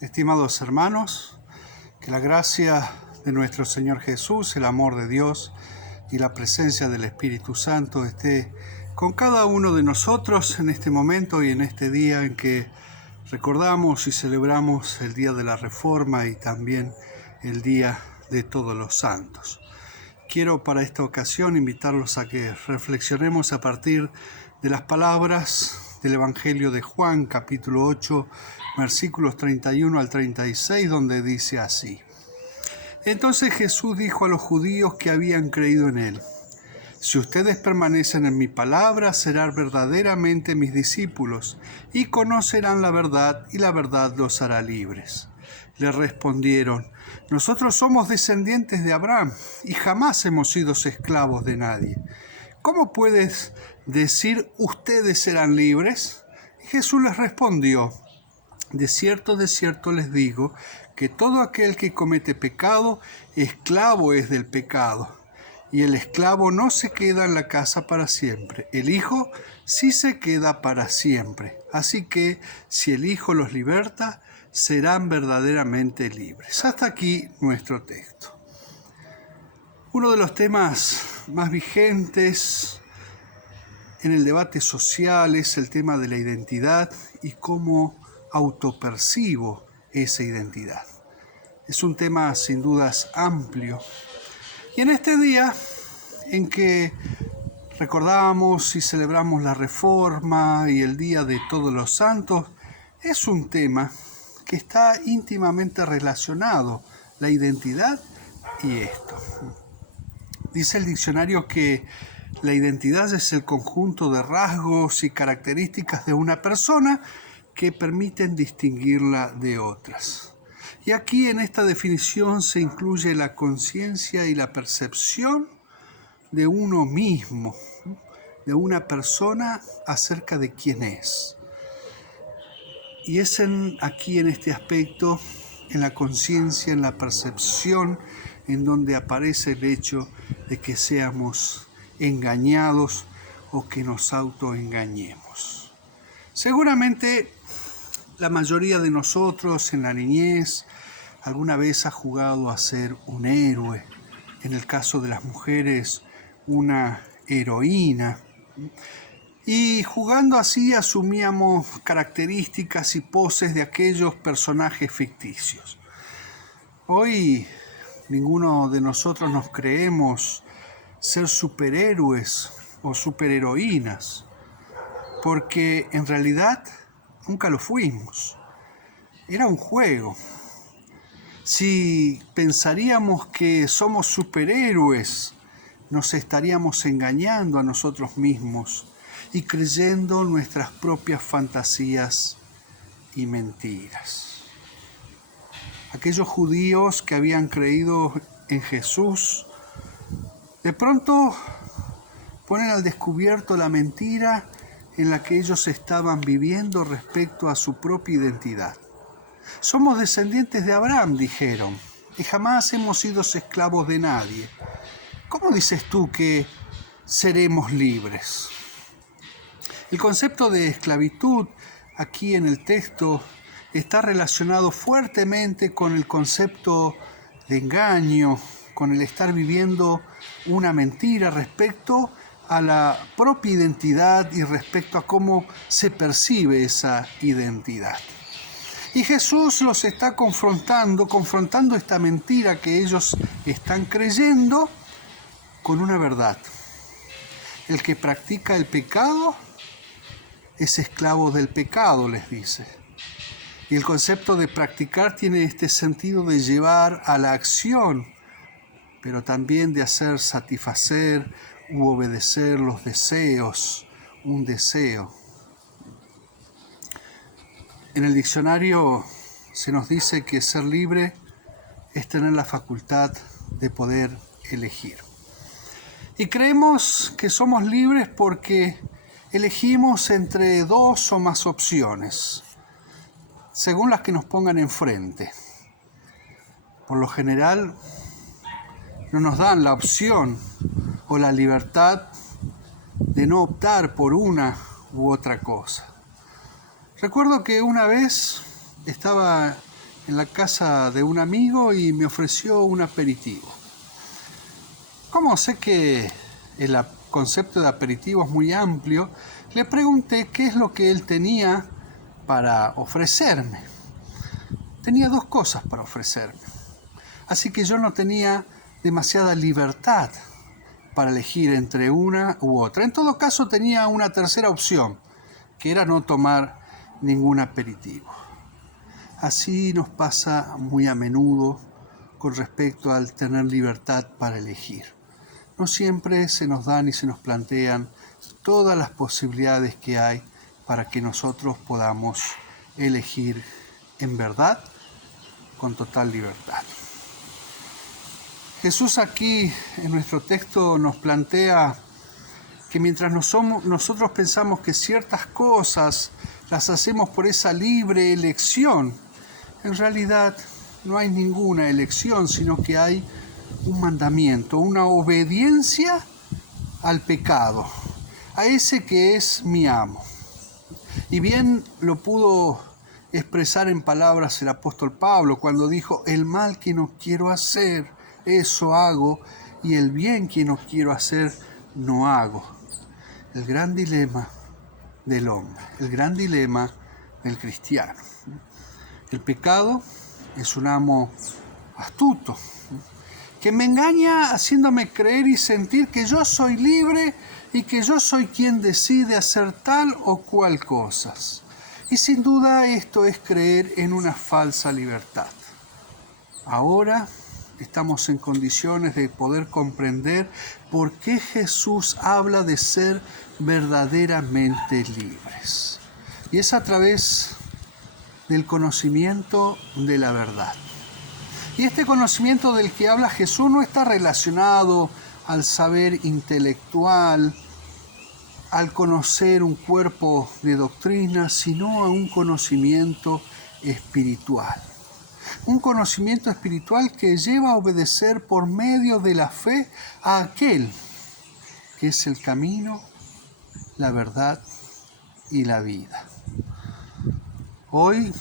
Estimados hermanos, que la gracia de nuestro Señor Jesús, el amor de Dios y la presencia del Espíritu Santo esté con cada uno de nosotros en este momento y en este día en que recordamos y celebramos el Día de la Reforma y también el Día de Todos los Santos. Quiero para esta ocasión invitarlos a que reflexionemos a partir de las palabras del Evangelio de Juan, capítulo 8, versículos 31 al 36, donde dice así: Entonces Jesús dijo a los judíos que habían creído en él: Si ustedes permanecen en mi palabra, serán verdaderamente mis discípulos, y conocerán la verdad, y la verdad los hará libres. Le respondieron: Nosotros somos descendientes de Abraham, y jamás hemos sido esclavos de nadie. ¿Cómo puedes decir ustedes serán libres? Y Jesús les respondió: de cierto les digo, que todo aquel que comete pecado, esclavo es del pecado. Y el esclavo no se queda en la casa para siempre. El Hijo sí se queda para siempre. Así que, si el Hijo los liberta, serán verdaderamente libres. Hasta aquí nuestro texto. Uno de los temas más vigentes en el debate social es el tema de la identidad y cómo autopercibo esa identidad. Es un tema sin dudas amplio. Y en este día en que recordamos y celebramos la Reforma y el Día de Todos los Santos, es un tema que está íntimamente relacionado, la identidad y esto. Dice el diccionario que la identidad es el conjunto de rasgos y características de una persona que permiten distinguirla de otras. Y aquí en esta definición se incluye la conciencia y la percepción de uno mismo, de una persona acerca de quién es. Y es aquí en este aspecto, en la conciencia, en la percepción, en donde aparece el hecho de que seamos engañados o que nos autoengañemos. Seguramente la mayoría de nosotros en la niñez alguna vez ha jugado a ser un héroe, en el caso de las mujeres una heroína, y jugando así asumíamos características y poses de aquellos personajes ficticios. Hoy ninguno de nosotros nos creemos ser superhéroes o superheroínas, porque en realidad nunca lo fuimos. Era un juego. Si pensaríamos que somos superhéroes, nos estaríamos engañando a nosotros mismos y creyendo nuestras propias fantasías y mentiras. Aquellos judíos que habían creído en Jesús, de pronto ponen al descubierto la mentira en la que ellos estaban viviendo respecto a su propia identidad. Somos descendientes de Abraham, dijeron, y jamás hemos sido esclavos de nadie. ¿Cómo dices tú que seremos libres? El concepto de esclavitud aquí en el texto está relacionado fuertemente con el concepto de engaño, con el estar viviendo una mentira respecto a la propia identidad y respecto a cómo se percibe esa identidad. Y Jesús los está confrontando esta mentira que ellos están creyendo con una verdad. El que practica el pecado es esclavo del pecado, les dice. Y el concepto de practicar tiene este sentido de llevar a la acción, pero también de hacer satisfacer u obedecer los deseos, un deseo. En el diccionario se nos dice que ser libre es tener la facultad de poder elegir. Y creemos que somos libres porque elegimos entre dos o más opciones, según las que nos pongan enfrente. Por lo general, no nos dan la opción o la libertad de no optar por una u otra cosa. Recuerdo que una vez estaba en la casa de un amigo y me ofreció un aperitivo. Como sé que el concepto de aperitivo es muy amplio, le pregunté qué es lo que él tenía para ofrecerme. Tenía dos cosas para ofrecerme, así que yo no tenía demasiada libertad para elegir entre una u otra. En todo caso, tenía una tercera opción, que era no tomar ningún aperitivo. Así nos pasa muy a menudo con respecto al tener libertad para elegir. No siempre se nos dan y se nos plantean todas las posibilidades que hay para que nosotros podamos elegir en verdad, con total libertad. Jesús aquí en nuestro texto nos plantea que mientras nosotros pensamos que ciertas cosas las hacemos por esa libre elección, en realidad no hay ninguna elección, sino que hay un mandamiento, una obediencia al pecado, a ese que es mi amo. Y bien lo pudo expresar en palabras el apóstol Pablo cuando dijo: el mal que no quiero hacer, eso hago, y el bien que no quiero hacer, no hago. El gran dilema del hombre, el gran dilema del cristiano. El pecado es un amo astuto, que me engaña haciéndome creer y sentir que yo soy libre y que yo soy quien decide hacer tal o cual cosas. Y sin duda esto es creer en una falsa libertad. Ahora estamos en condiciones de poder comprender por qué Jesús habla de ser verdaderamente libres. Y es a través del conocimiento de la verdad. Y este conocimiento del que habla Jesús no está relacionado al saber intelectual, al conocer un cuerpo de doctrina, sino a un conocimiento espiritual. Un conocimiento espiritual que lleva a obedecer por medio de la fe a aquel que es el camino, la verdad y la vida. Hoy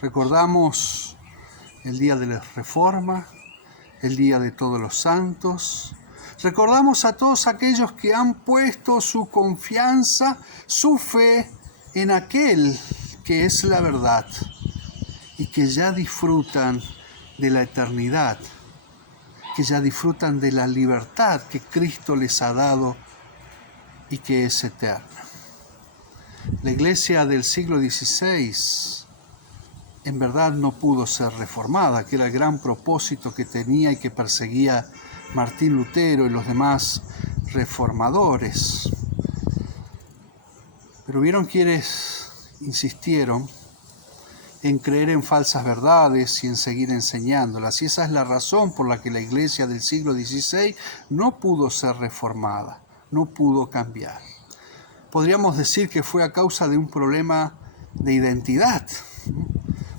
recordamos el día de la Reforma, el día de Todos los Santos. Recordamos a todos aquellos que han puesto su confianza, su fe en aquel que es la verdad y que ya disfrutan de la eternidad, que ya disfrutan de la libertad que Cristo les ha dado y que es eterna. La iglesia del siglo XVI en verdad no pudo ser reformada, que era el gran propósito que tenía y que perseguía Martín Lutero y los demás reformadores. Pero hubieron quienes insistieron en creer en falsas verdades y en seguir enseñándolas. Y esa es la razón por la que la iglesia del siglo XVI no pudo ser reformada, no pudo cambiar. Podríamos decir que fue a causa de un problema de identidad.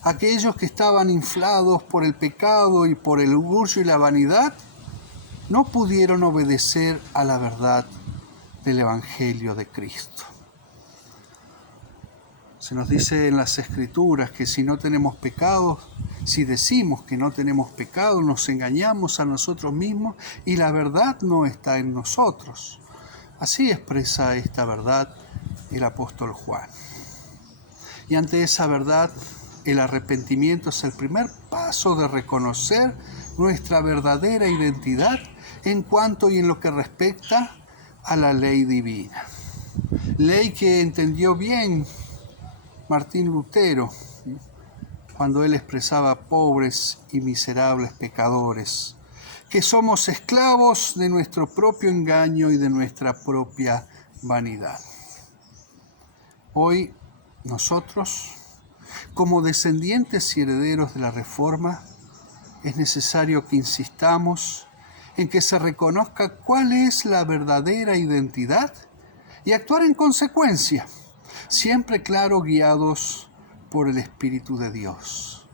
Aquellos que estaban inflados por el pecado y por el orgullo y la vanidad no pudieron obedecer a la verdad del Evangelio de Cristo. Se nos dice en las Escrituras que si no tenemos pecados, si decimos que no tenemos pecado, nos engañamos a nosotros mismos y la verdad no está en nosotros. Así expresa esta verdad el apóstol Juan. Y ante esa verdad, el arrepentimiento es el primer paso de reconocer nuestra verdadera identidad en cuanto y en lo que respecta a la ley divina. Ley que entendió bien Martín Lutero cuando él expresaba: pobres y miserables pecadores, que somos esclavos de nuestro propio engaño y de nuestra propia vanidad. Hoy nosotros, como descendientes y herederos de la Reforma, es necesario que insistamos en que se reconozca cuál es la verdadera identidad y actuar en consecuencia, siempre claro guiados por el Espíritu de Dios.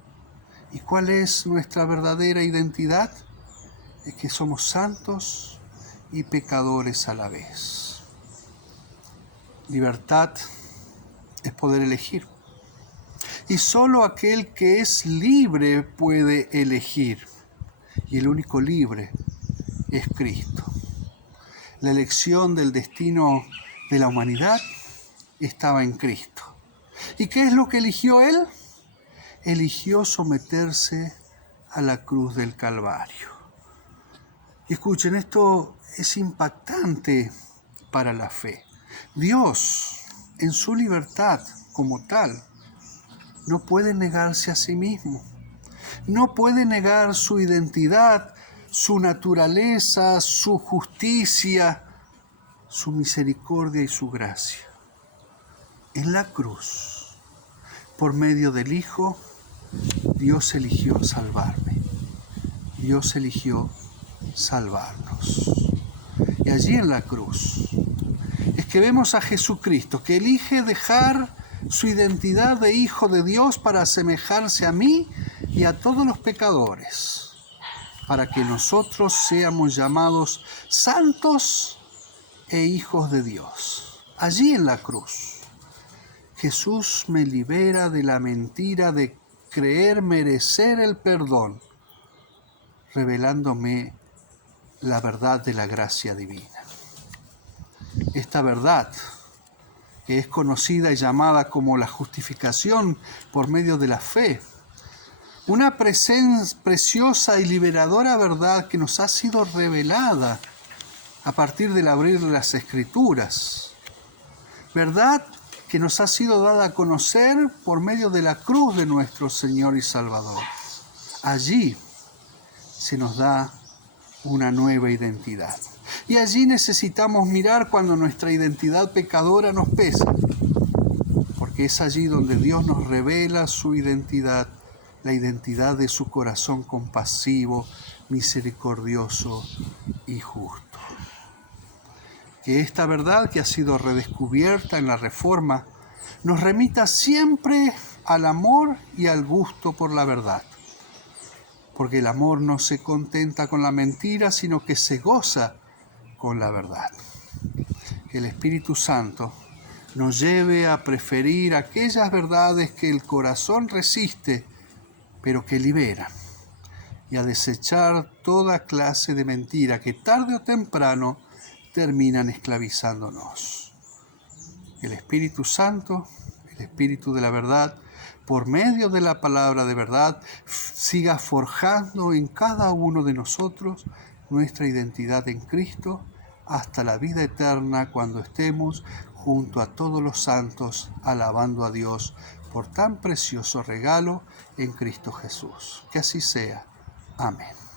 ¿Y cuál es nuestra verdadera identidad? Es que somos santos y pecadores a la vez. Libertad es poder elegir. Y solo aquel que es libre puede elegir. Y el único libre es Cristo. La elección del destino de la humanidad estaba en Cristo. ¿Y qué es lo que eligió Él? Eligió someterse a la cruz del Calvario. Y escuchen, esto es impactante para la fe. Dios, en su libertad como tal, no puede negarse a sí mismo. No puede negar su identidad, su naturaleza, su justicia, su misericordia y su gracia. En la cruz, por medio del Hijo, Dios eligió salvarme. Dios eligió salvarnos. Y allí en la cruz es que vemos a Jesucristo, que elige dejar su identidad de Hijo de Dios para asemejarse a mí y a todos los pecadores, para que nosotros seamos llamados santos e hijos de Dios. Allí en la cruz, Jesús me libera de la mentira de creer merecer el perdón, revelándome la verdad de la gracia divina. Esta verdad, que es conocida y llamada como la justificación por medio de la fe, una preciosa y liberadora verdad que nos ha sido revelada a partir del abrir de las Escrituras. Verdad que nos ha sido dada a conocer por medio de la cruz de nuestro Señor y Salvador. Allí se nos da una nueva identidad. Y allí necesitamos mirar cuando nuestra identidad pecadora nos pesa, porque es allí donde Dios nos revela su identidad, la identidad de su corazón compasivo, misericordioso y justo. Que esta verdad que ha sido redescubierta en la Reforma nos remita siempre al amor y al gusto por la verdad. Porque el amor no se contenta con la mentira, sino que se goza con la verdad. Que el Espíritu Santo nos lleve a preferir aquellas verdades que el corazón resiste, pero que liberan, y a desechar toda clase de mentira que tarde o temprano terminan esclavizándonos. El Espíritu Santo, el Espíritu de la verdad, por medio de la palabra de verdad, siga forjando en cada uno de nosotros nuestra identidad en Cristo hasta la vida eterna, cuando estemos junto a todos los santos alabando a Dios por tan precioso regalo en Cristo Jesús. Que así sea. Amén.